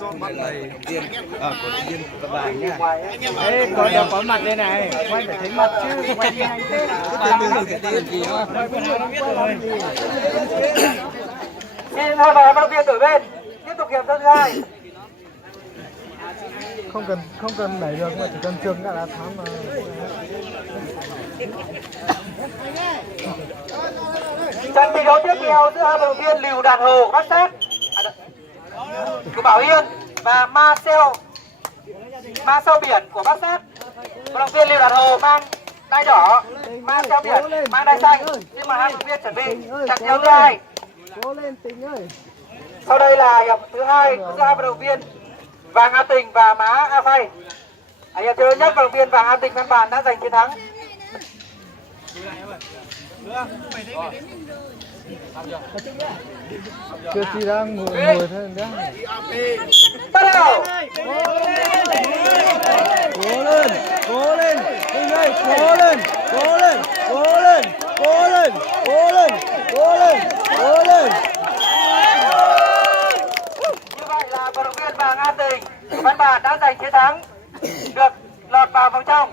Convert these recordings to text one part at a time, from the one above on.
Viên các bạn nhá. Ê, có mặt đây này, quay phải thấy mặt chứ, quay như hay thế. Xin hai bài vận viên đổi bên, tiếp tục hiệp thứ hai. Không cần đẩy được mà chỉ cần trượt là thắng mà. Trận thi đấu tiếp theo giữa hai vận động viên Lựu Đạt Hồ Bát Sát của Bảo Yên và Ma Seo Biển của Bát Sát. Vận động viên Lựu Đạt Hồ mang đai đỏ, Ma Seo Biển mang đai xanh. Xin mời hai vận động viên chuẩn bị trận thi đấu thứ hai. Cố lên Tình ơi. Sau đây là hiệp thứ hai giữa hai vận động viên Vàng A Tình và Má A Phay. Ở hiệp thứ nhất, vận động viên Vàng A Tình Văn Bản đã giành chiến thắng. Chưa chỉ đang ngồi thôi nhá. Bắt đầu. Cố lên, Tình ơi, cố lên. Như vậy là vận động viên Vàng A Tình Văn Bản đã giành chiến thắng, được lọt vào vòng trong.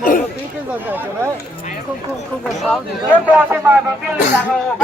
Một tí cái giờ nhảy kiểu đấy. Không cần sao gì đâu. Tiếp theo xin mời vận động viên Lựu Đạt Hồ.